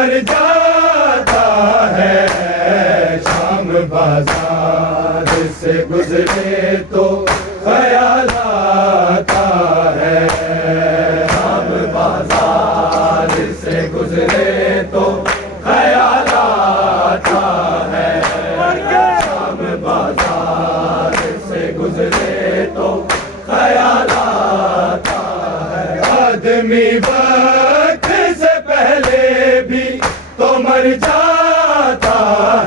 मर जाता है। शाम बाजार से गुजरे तो ख्याल आता है। शाम बाजार से गुजरे तो ख्याल आता है। शाम बाजार से गुजरे तो ख्याल आता है। आदमी वक्त से पहले भी तो मर जाता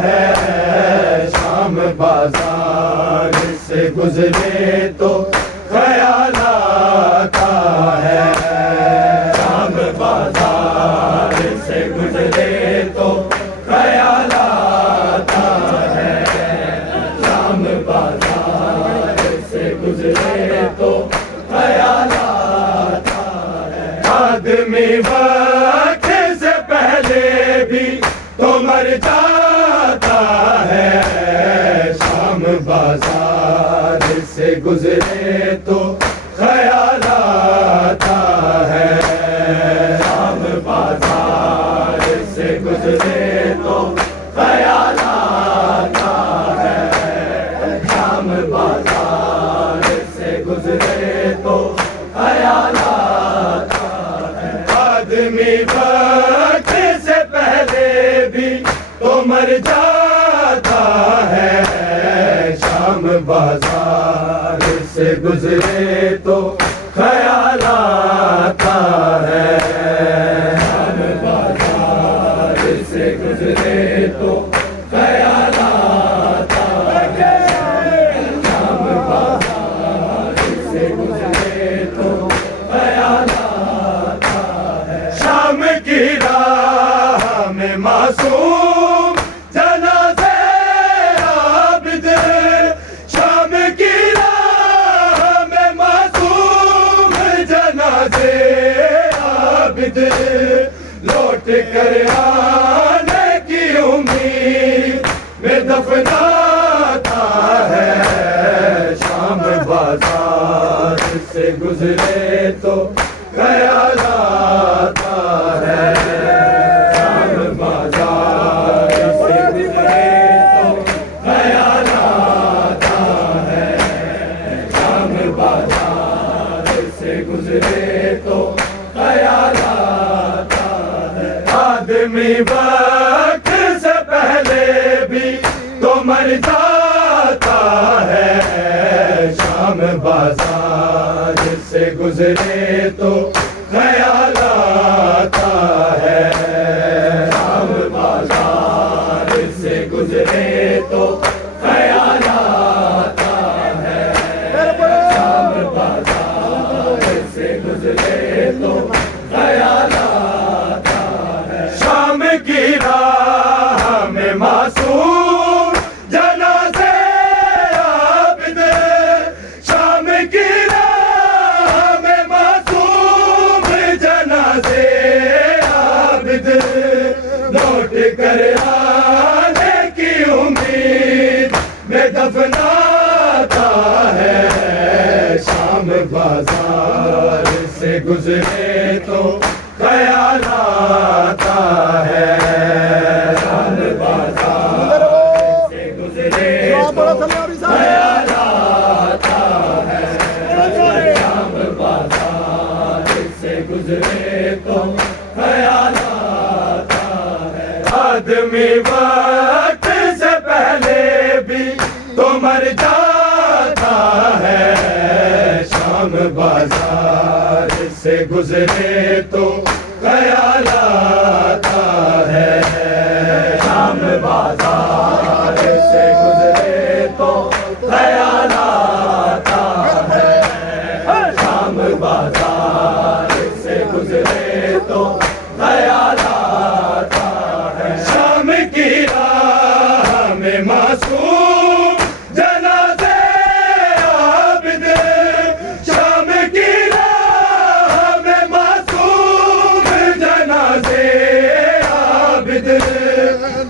है। शाम बाजार से गुजरे तो ख्याल आता है। शाम बाजार से गुजरे तो ख्याल आता है। शाम बाजार से गुजरे तो ख्याल आता है। आदमी वक्त से पहले भी तो मर जाता है। शाम बाजार से गुजरे तो ख्याल आता है। शाम बाजार से गुजरे तो ख्याल आता है। शाम बाजार से गुजरे तो ख्याल आता है। आदमी वक्त से पहले भी तो मर जाता है। शाम बाजार से गुजरे तो ख्याल आता है। शाम बाजार से गुजरे तो ख्याल आता है। शाम बाजार से गुजरे तो ख्याल आता है। शाम की राह में मासूम जनाज़े आबिद। शाम की राह में मासूम जनाज़े आबिद। लौट कर आने की उम्मीद में दफनाता है। शाम बाजार से गुजरे तो ख्याल आता है। शाम बाजार से गुजरे तो ख्याल आता है। शाम बाजार से गुजरे तो ख्याल आता है। आदमी वक्त से पहले भी तो मर जाता है। शाम बाजार से गुजरे तो ख्याल आता है। शाम बाजार से गुजरे तो ख्याल आता है। शाम बाजार से गुजरे तो ख्याल आता है। शाम की राह में मासूम जनाज़े आबिद। शाम की राह में मासूम जनाज़े आबिद। लौट कर आने की उम्मीद में दफनाता है। शाम बाजार से गुजरे तो ख्याल आता है। शाम बाजार से गुजरे तो ख्याल आता है। शाम बाजार से गुजरे तो ख्याल आता है। आदमी वक्त से पहले भी तो मर जाता है। शाम बाजार से गुजरे तो ख्याल आता है। शाम बाजार से गुजरे तो ख्याल आता है। शाम बाजार से गुजरे तो ख्याल आता है। शाम की राह में मासूम जनाज़े आबिद। शाम की राह में मासूम जनाज़े आबिद।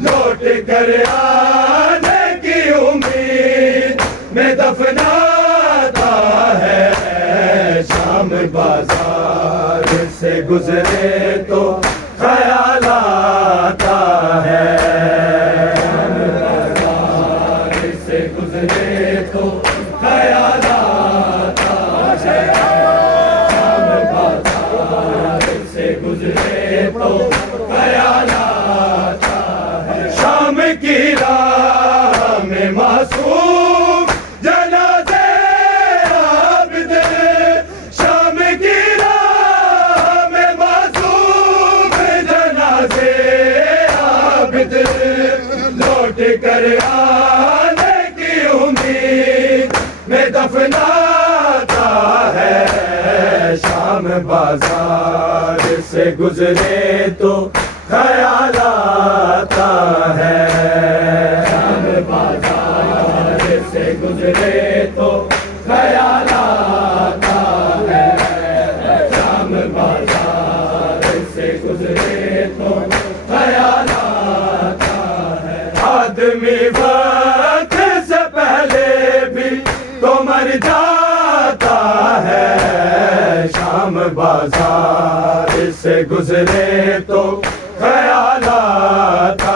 लौट कर आने की उम्मीद में दफनाता है। शाम बाजार से गुजरे तो ख्याल तो ख्याल आता है। शाम की राह में मासूम जनाज़े आबिद, शाम की राह में मासूम जनाज़े आबिद, लौट कर आने की उम्मीद में दफनाता है। शाम बाजार से गुजरे तो ख्याल आता है। शाम बाजार से गुजरे तो ख्याल आता है। शाम बाजार से गुजरे तो ख्याल आता है। आदमी वक्त से पहले भी तो मर जाता है। शाम बाजार से गुजरे तो ख्याल आता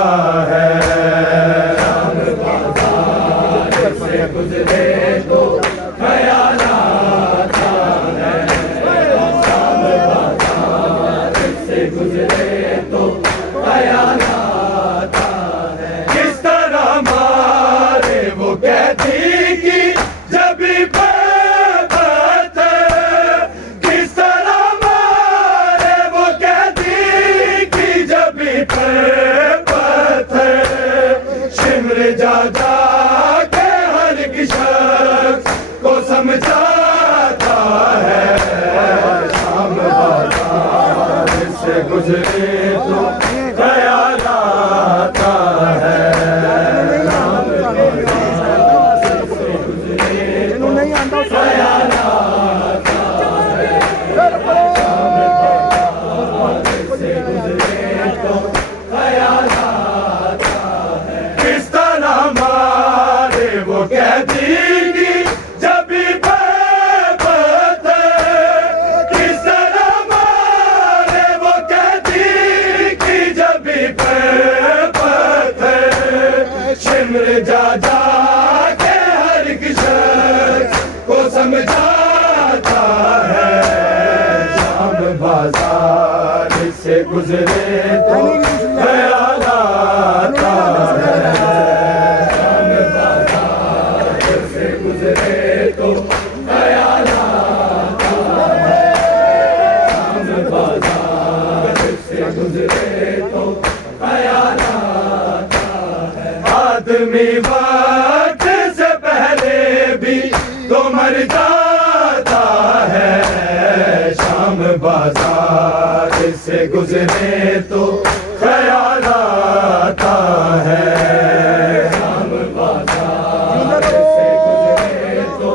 है। शाम बाजार से गुजरे तो ख्याल आता है। शाम बाजार से गुजरे तो ख्याल आता है। किस तरह मारे वो कहती कि जब भी जा जा के हर एक शख्स को समझाता है। शाम बाजार से गुजरे तो ख्याल आता है। शाम बाजार से गुजरे तो ख्याल आता है। शाम बाजार से गुजरे तो ख्याल कहती कि जब भी किस तरह मारे वो कहती कि जब भी शिमर जा जा के हर एक शख्स को समझाता है। शाम बाजार से गुजरे तो ख्याल आता है। गुजरे तो ख्याल आता है। शाम बाजार से गुजरे तो ख्याल आता है। आदमी वक्त से पहले भी तो मर जाता है। शाम बाजार से गुजरे तो ख्याल आता है। शाम बाजार से गुजरे तो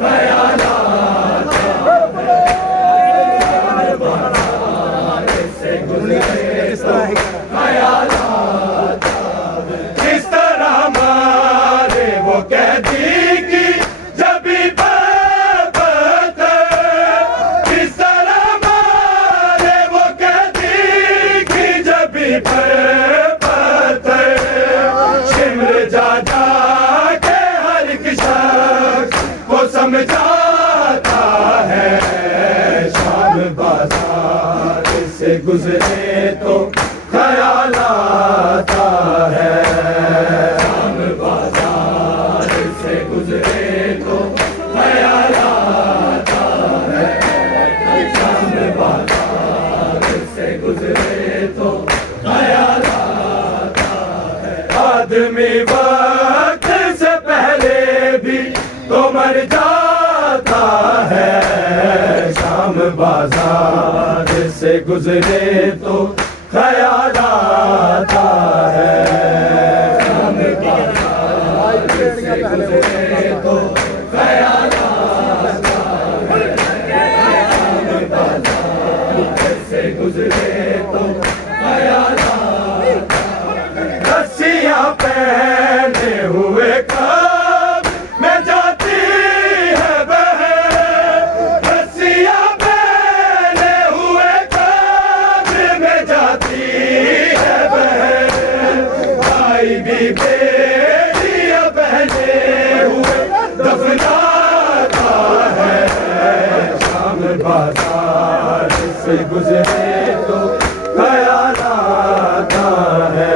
ख्याल आता है। शाम बाजार से गुजरे तो ख्याल आता है। किस तरह मारे वो कहती कि जब भी किस तरह मारे वो कहती कि जब भी शिमर जा जा के हर एक शख्स को समझाता है। शाम बाजार से गुजरे तो ख्याल आता है। शाम बाजार से गुजरे तो ख्याल आता है। शाम बाजार से गुजरे तो ख्याल आता है। आदमी वक्त से पहले भी तो मर जाता है। शाम बाजार से गुजरे तो ख्याल आता है। शाम बाजार से गुजरे तो ख्याल आता है। शाम बाजार से गुजरे तो ख्याल आता है। रस्सियां पहने हुए कब में जाती है बहन। रस्सियां पहने हुए कब में जाती है बहन। भाई भी बेटियां पहने हुए दफनाता है। शाम बाजार से गुजरे तो है।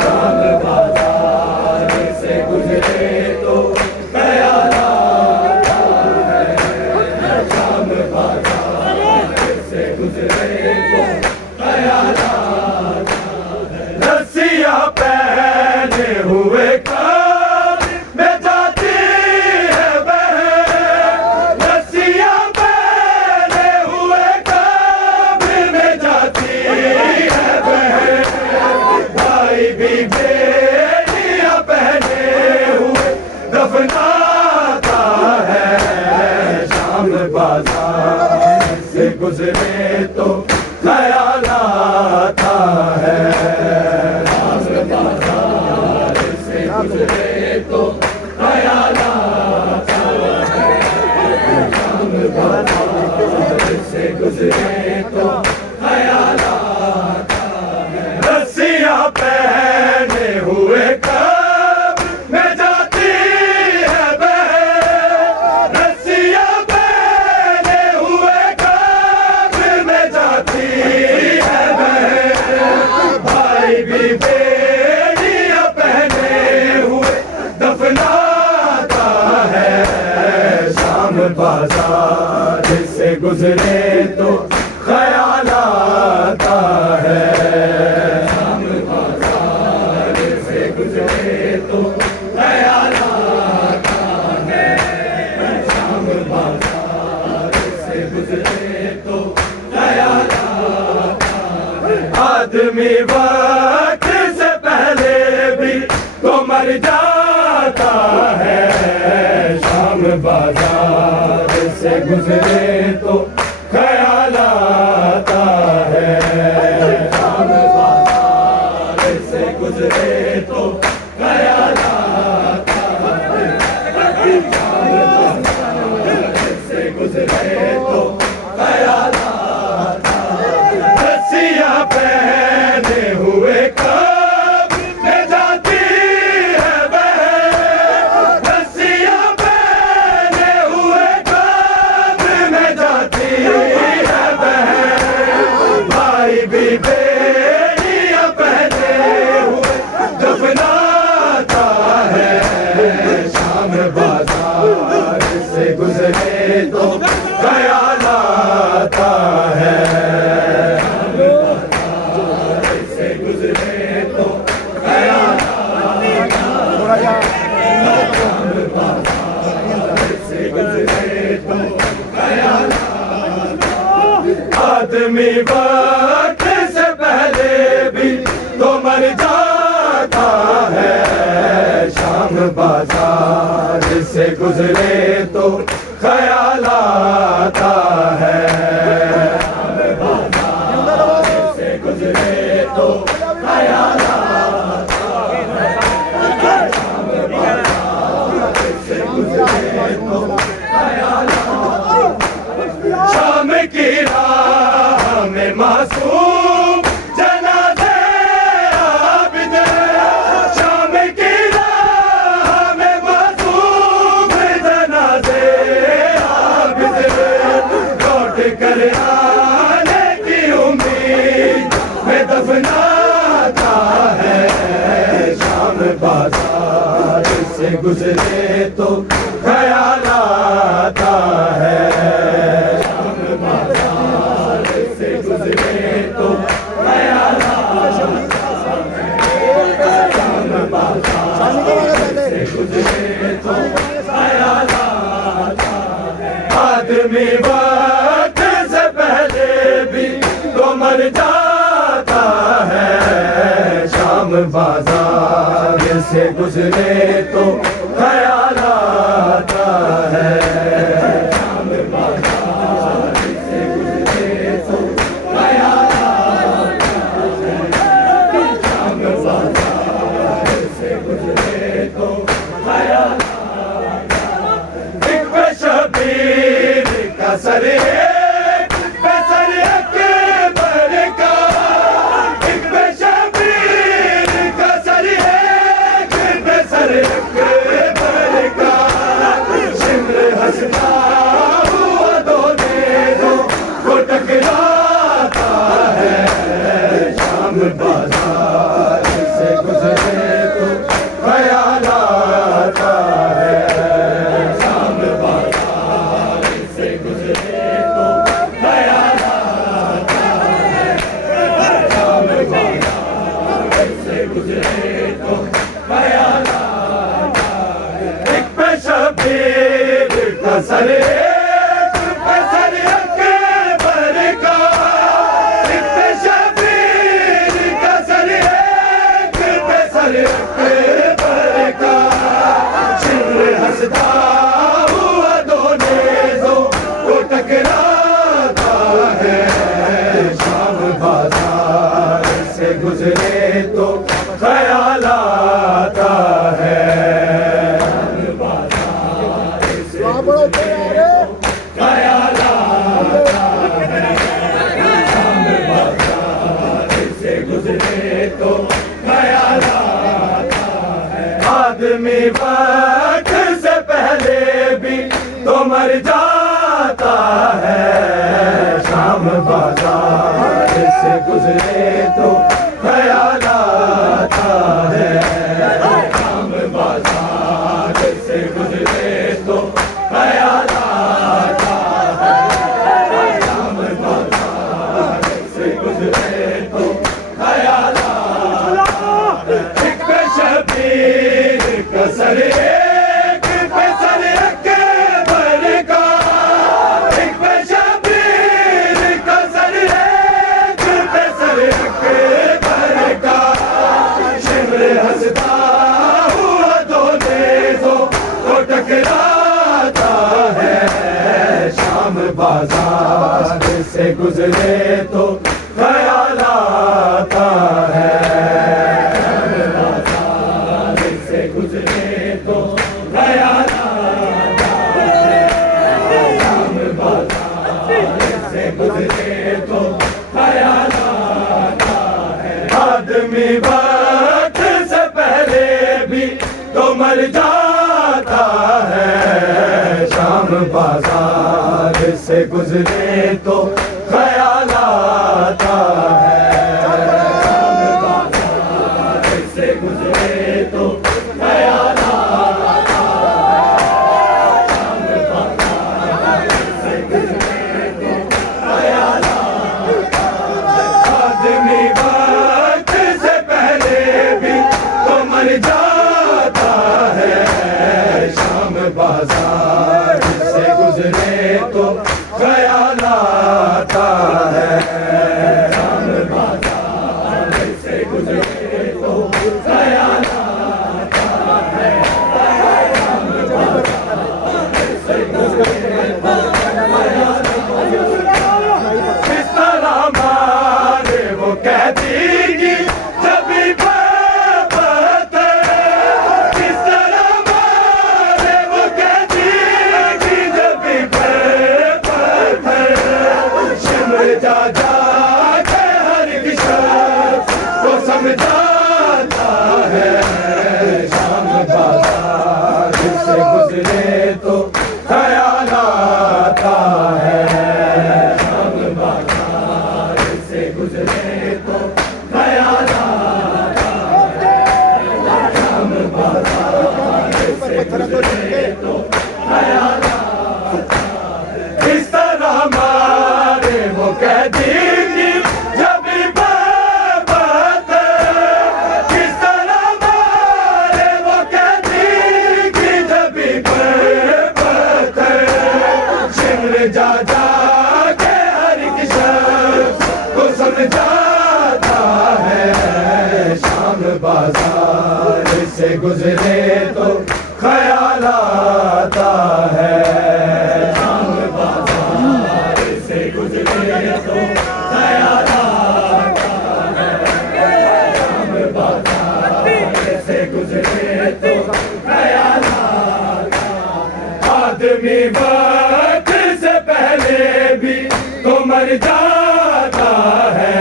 शाम बाजार से गुजरे तो ख्याल आता है, शाम बाजार से गुजरे तो ख्याल आता है। रस्सियाँ पहने हुए कान में जाती है बहन, रस्सियाँ पहने हुए कान में जाती है बहन। भाई भी बेड़ियाँ पहने हुए दफनाता है, शाम बाजार से गुजरे तो ख्याल आता है। शाम बाजार से गुजरे तो ख्याल आता है, शाम बाजार से गुजरे तो ख्याल आता है। रस्सियाँ पहने हुए कब्र में जाती है बहन, रस्सियाँ पहने हुए कब्र में जाती है बहन। भाई भी बेड़ियाँ पहने हुए दफनाता है, शाम बाजार से गुजरे तो ख्याल आता है। शाम बाजार से गुजरे तो ख्याल आता है, शाम बाजार से गुजरे तो ख्याल आता है। आदमी वक्त से पहले भी तो मर जाता है, शाम बाजार से गुजरे तो ख्याल आता है। शाम बाजार से गुजरे तो ख्याल आता है, शाम बाजार से गुजरे तो ख्याल आता है। रस्सियाँ पहने हुए कब्र में जाती है बहन, रस्सियाँ पहने हुए कब्र में जाती है बहन। भाई भी बेड़ियाँ पहने हुए दफनाता है, शाम बाजार से गुजरे तो ख्याल आता है। शाम बाजार से गुजरे तो ख्याल आता है, शाम बाजार से गुजरे तो ख्याल आता है। आदमी वक्त से पहले भी तो मर जाता है, शाम बाजार से गुजरे तो ख्याल आता है। शाम बाजार से गुजरे तो ख्याल आता है, शाम बाजार से गुजरे तो ख्याल आता है। शाम की राह में मासूम जनाज़े आबिद, शाम की राह में मासूम जनाज़े आबिद, लौट कर आने की उम्मीद में दफनाता है, शाम बाजार से गुजरे तो ख्याल आता है। शाम बाजार से गुजरे तो ख्याल आता है, शाम बाजार से गुजरे तो ख्याल आता है। आदमी वक्त से पहले भी तो मर जाता है, शाम बाजार से गुजरे तो ख्याल आता है। शाम बाजार से गुजरे तो ख्याल आता है, शाम बाजार से गुजरे तो ख्याल आता है। एक शबीर का सर एक बेसर अकबर का, एक शबीर का सर एक बेसर अकबर का, शिमर हंसता हुआ दोनों को टकराता है, शाम बाजार सर एक पे सर अकबर का, एक पे शबीर का सर एक पे सर अकबर का। शिमर हंसता हुआ दो नेज़ों को टकराता है, शाम बाजार से गुजरे तो ख्याल आता है। ख्याल आता है, शाम बाजार से गुजरे तो ख्याल आता है। आदमी वक्त से पहले भी तो मर जाता है, शाम बाजार से गुजरे तो ख्याल आता है। शाम बाजार से गुजरे तो ख्याल आता है, शाम बाजार से गुजरे तो ख्याल आता है। एक पे शबीर का सर एक पे सर अकबर का, एक पे शबीर का सर एक पे सर अकबर का। शिमर हंसता हुआ दो नेज़ों को टकराता है, शाम बाजार से गुजरे तो ख्याल आता है। शाम बाजार से गुजरे तो ख्याल आता है, शाम बाजार से गुजरे तो ख्याल आता है। आदमी वक्त से पहले भी तो मर जाता है, शाम बाजार से गुजरे तो ख्याल आता है। शाम बाजार से गुजरे तो ख्याल आता है, शाम बाजार से गुजरे तो ख्याल आता है। आदमी वक्त से पहले भी तो मर जाता है, शाम बाजार से गुजरे तो ख्याल आता है। शाम बाजार से गुजरे तो ख्याल आता है, शाम बाजार से गुजरे तो ख्याल आता है। किस तरह मारे वो कहती कि जब भी बात है, किस तरह मारे वो कहती कि जब भी बात है। शिमर जा जा के हर एक शख्स को समझाता है, शाम बाजार से गुजरे तो ख्याल आता है। शाम बाजार से गुजरे तो ख्याल आता है, शाम बाजार से गुजरे तो ख्याल आता है। इस तरह मारे वो कहती कि जब भी बात है, किस तरह मारे वो कहती कि जब भी बात है। शिमर जा जा के हर एक शख्स को समझाता है, शाम बाजार से गुजरे तो ख्याल आता है। शाम बाजार से गुजरे तो ख्याल आता है, शाम बाजार से गुजरे तो ख्याल आता है। आदमी वक्त से पहले भी तो मर जाता है,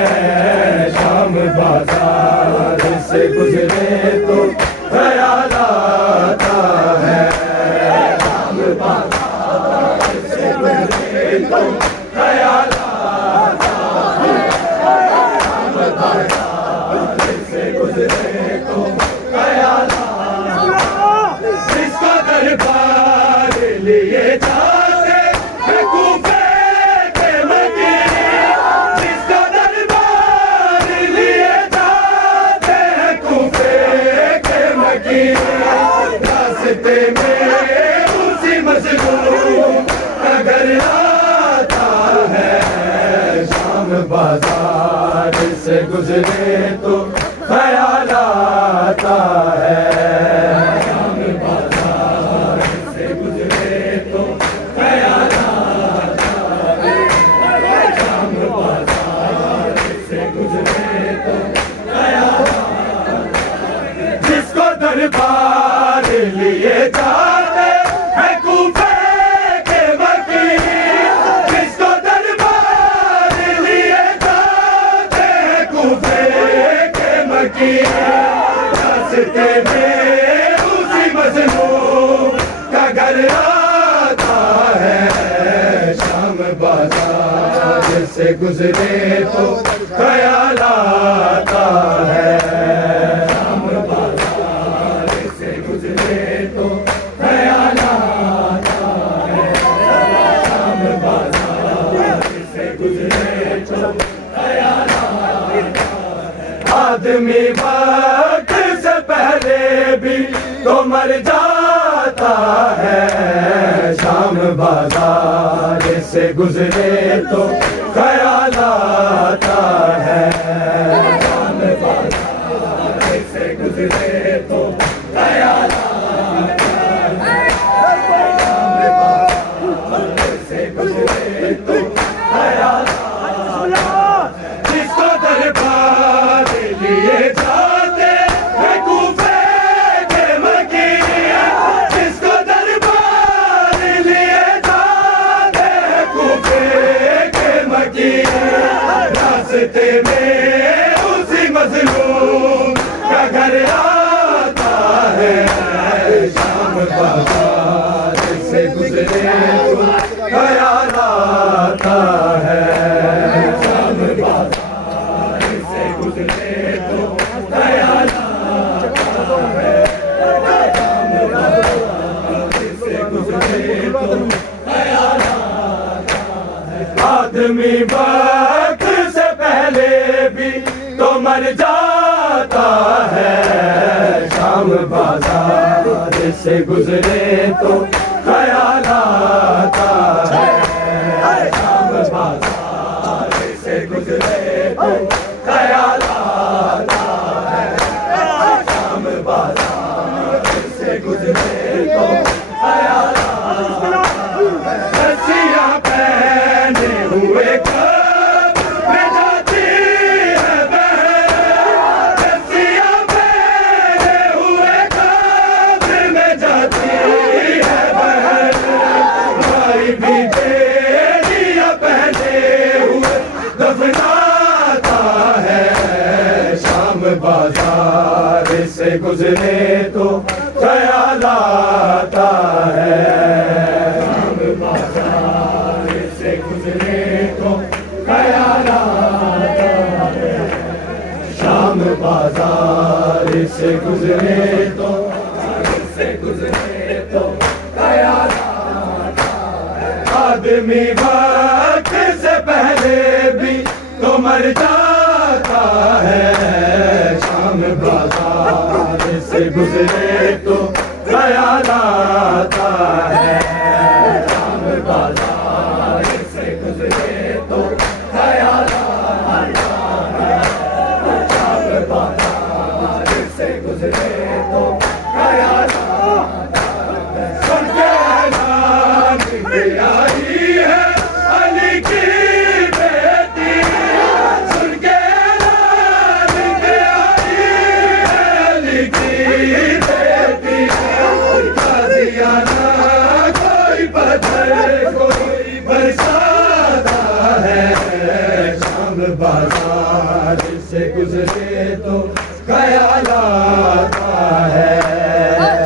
शाम बाजार से गुजरे तो ख्याल आता है। शाम बाजार से गुजरे तो ख्याल आता है, शाम बाजार से गुजरे तो ख्याल आता है। जिसका दरबार लिए जाते हैं कूफे के मकीन, जिसका दरबार लिए जाते हैं कूफे बाजार से गुजरे तो ख्याल आता है। शाम बाजार से गुजरे तो ख्याल आता है। शाम बाजार से गुजरे तो ख्याल आता है। जिसको दरबार लिए जाते हैं कूफे के वकील, जिसको दरबार लिए जाते हैं कूफे के वकील, रास्ते में उसी मजलूम का घर आता है। शाम बाजार से गुजरे तो ख्याल आता है। शाम बाजार से गुजरे तो ख्याल आता है। शाम बाजार से गुजरे तो ख्याल आता है। आदमी वक्त से पहले भी तो मर जाता है। शाम बाजार से गुजरे तो ख्याल आता है। शाम बाजार से गुजरे तो ख्याल आता है। शाम बाजार से गुजरे तो ख्याल आता है। जिसको दरबार लिए जाते हैं कूफे के वकील, जिसको दरबार लिए जाते हैं कूफे के वकील, रास्ते में उसी मजलूम का घर आता है। शाम बाजार से गुजरे तो ख्याल आता है। शाम बाजार से गुजरे तो ख्याल आता है। शाम बाजार से गुजरे तो ख्याल आता है। आदमी वक्त से पहले भी तो मर जाता है। शाम बाजार से गुजरे तो ख्याल आता है। शाम बाजार से गुजरे तो ख्याल आता है। शाम बाजार से गुजरे तो ख्याल आता है। रस्सियां पहने हुए कब में जाती है बहन, रस्सियां पहने हुए कब में जाती है बहन। भाई भी बेड़ियां पहने हुए दफनाता है। शाम बाजार से गुजरे तो ख्याल आता है। शाम बाजार से गुजरे तो ख्याल आता है। शाम बाजार से गुजरे तो ख्याल आता है। आदमी वक्त से पहले भी तो मर जाता है। शाम बाजार से गुजरे तो ख्याल आता है। शाम बाजार से गुजरे तो ख्याल आता है। शाम बाजार से गुजरे तो ख्याल आता है। सुन के ऐलान की आई है अली की बेटी, सुन के ऐलान की आई है अली की बेटी। ताज़ियाना कोई पत्थर कोई बरसाता है। शाम बाजार से गुजरे तो ख्याल आता है।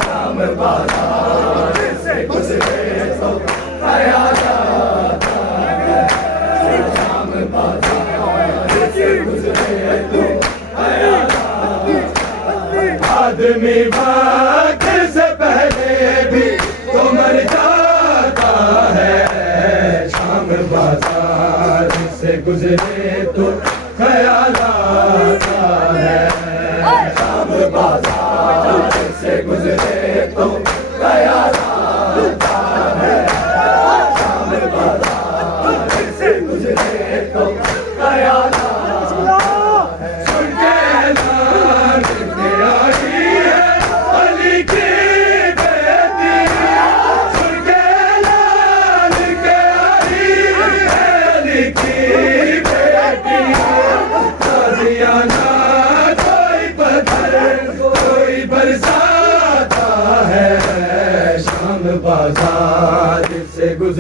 शाम बाजार से गुजरे तो ख्याल आता है। शाम बाजार से गुजरे तो ख्याल आता है। आदमी वक्त से पहले भी तो मर जाता है। शाम बाजार से गुजरे तो ख्याल आता है। शाम बाजार से गुजरे तो ख्याल आता है। शाम बाजार से गुजरे तो ख्याल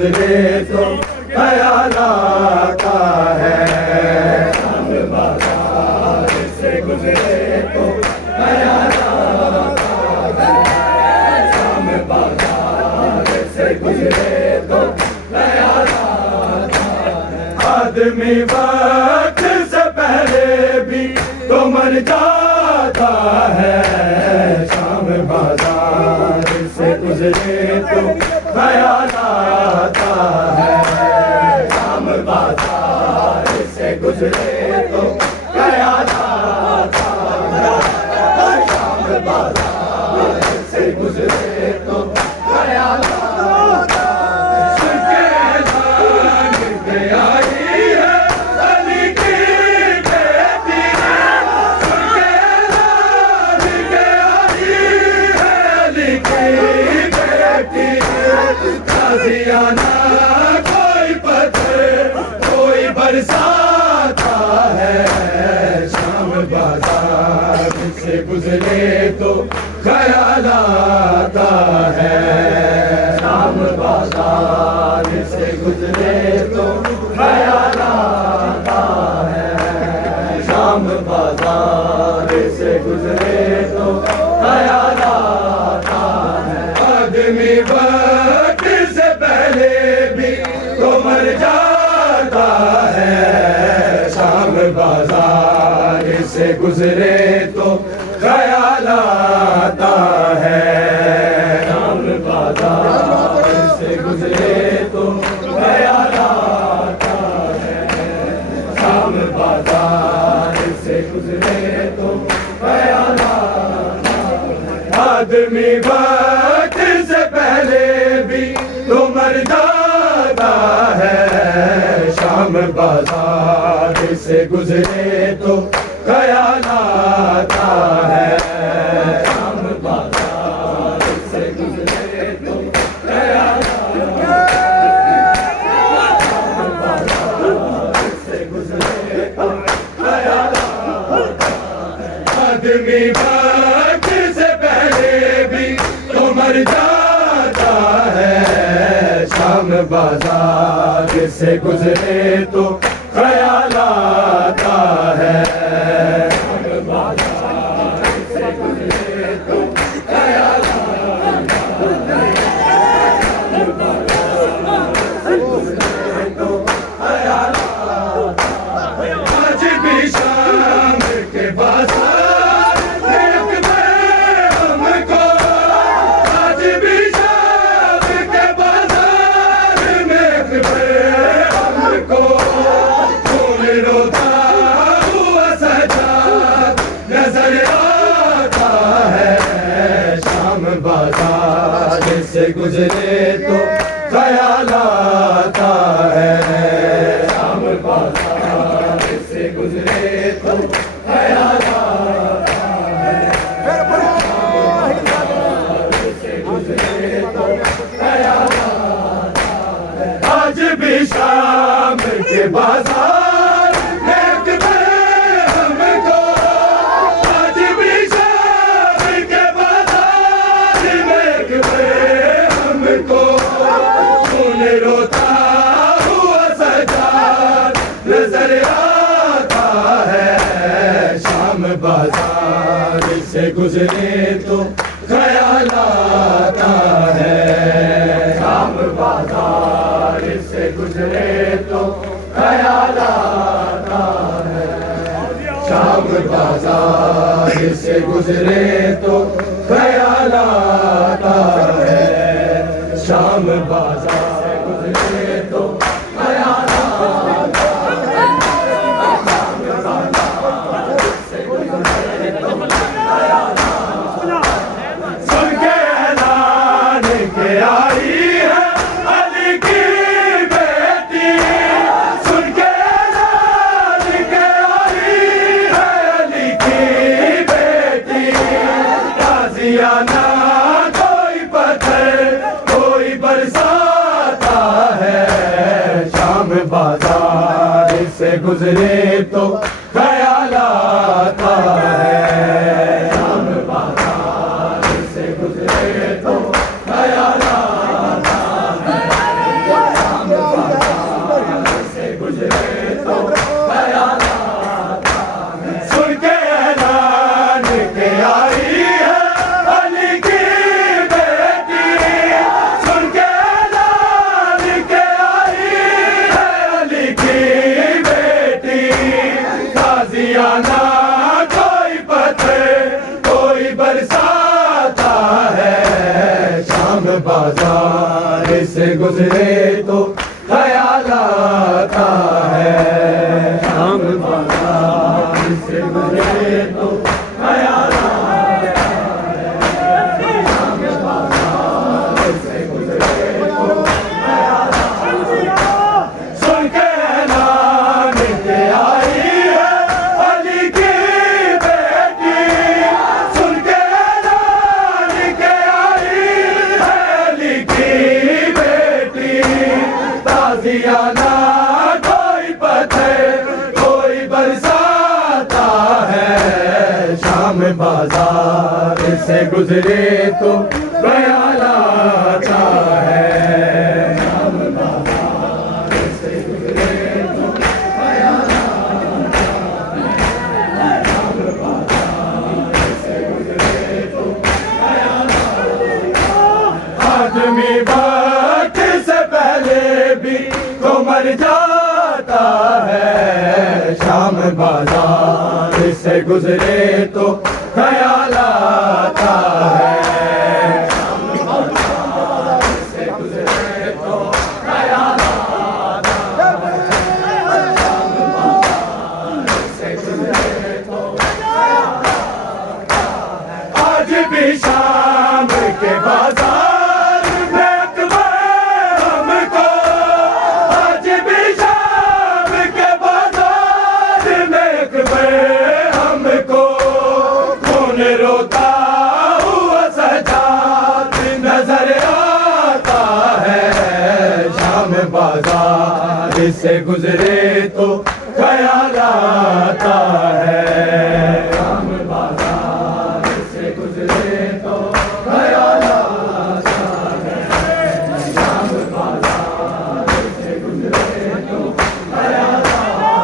गुजरे तो ख्याल आता है। शाम बाजार से गुजरे तो ख्याल आता है। शाम बाजार से गुजरे तो ख्याल आता है। आदमी वक्त से पहले भी तो मर जाता है। शाम बाजार से गुजरे तो ख्याल आता है। शाम बाजार से गुजरे तो ख्याल आता है। शाम बाजार से गुजरे तो ख्याल आता है। सुनके जान के आई है अली की बेटी। सुनके जान के आई है अली की बेटी। ताज़ियाना कोई पत्थर कोई बरसाता है। शाम बाजार से गुजरे तो ख्याल आता है। शाम बाजार से गुजरे तो ख्याल आता है। शाम बाजार से गुजरे तो ख्याल आता है। आदमी वक्त से पहले भी तो मर जाता है। शाम बाजार से गुजरे तो ख्याल आता है। शाम बाजार से गुजरे तो ख्याल आता है। शाम बाजार से गुजरे तो ख्याल आता है। आदमी वक्त से पहले भी तो मर जाता है। शाम बाजार से गुजरे तो ख्याल आता है। शाम बाजार से गुजरे तो ख्याल आता है। से गुजरे तो ख्याल आता है। आदमी वक्त से पहले भी तो मर जाता है। शाम बाजार से गुजरे तो ख्याल आता है। शाम बाजार से गुजरे तो ख्याल आता है। शाम बाजार से गुजरे तो ख्याल आता है। आज भी शाम के बाजार देखते हमको। आज भी शाम के बाजार में देखते हमको। खून रोता हुआ सजाद नजर आता है। शाम बाजार से गुजरे तो ख्याल आता है। शाम बाजार से गुजरे तो ख्याल आता है। शाम बाजार से गुजरे तो ख्याल आता है। आज भी शाम के बाजार देखते हमको। आज भी शाम के बाजार देखते हमको। खून रोता हुआ सजाद नजर आता है। शाम बाजार से गुजरे तो ख्याल आता है। शाम बाजार से गुजरे तो ख्याल आता है। शाम बाजार से गुजरे तो ख्याल आता है। शाम बाजार से गुजरे तो ख्याल आता है। शाम बाजार से गुजरे तो ख्याल आता है। सुन के ऐलान के आई है अली की बेटी। सुन के ऐलान के आई है अली की बेटी। ताज़ियाना कोई पत्थर कोई बरसाता है। शाम बाजार से गुजरे तो ख्याल आता है। शाम बाजार से गुजरे तो ख्याल आता है। ताजियाना कोई पत्थर कोई बरसाता है। शाम बाजार से गुजरे तो ख्याल आता है। शाम बाजार से गुजरे तो ख्याल आता है। शाम बाजार से गुजरे तो ख्याल आता है। सुन के ऐलान के आई है अली की बेटी। सुन के ऐलान के आई है अली की बेटी। ताजियाना कोई पत्थर कोई बरसाता है। शाम बाजार से गुजरे तो ख्याल आता है। शाम बाजार से गुजरे तो ख्याल आता है। शाम बाजार से गुजरे तो ख्याल आता है। आदमी वक्त से पहले भी तो मर जाता है। शाम बाजार से गुजरे तो ख्याल आता है। शाम बाजार से गुजरे तो ख्याल आता है। शाम बाजार से गुजरे तो ख्याल आता है। आज भी शाम के बाजार में अकबर हमको। आज भी शाम के बाजार में अकबर हमको। कौन रोता हुआ सजाद नजर आता है। शाम बाजार से गुजरे तो ख्याल आता है। शाम बाजार से गुजरे तो ख्याल आता है। शाम बाजार से गुजरे तो ख्याल आता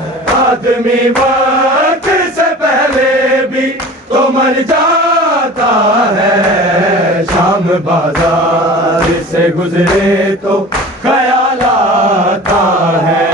है। आदमी वक्त से पहले भी तो मर जाता है। शाम बाजार से गुजरे तो ख्याल आता है।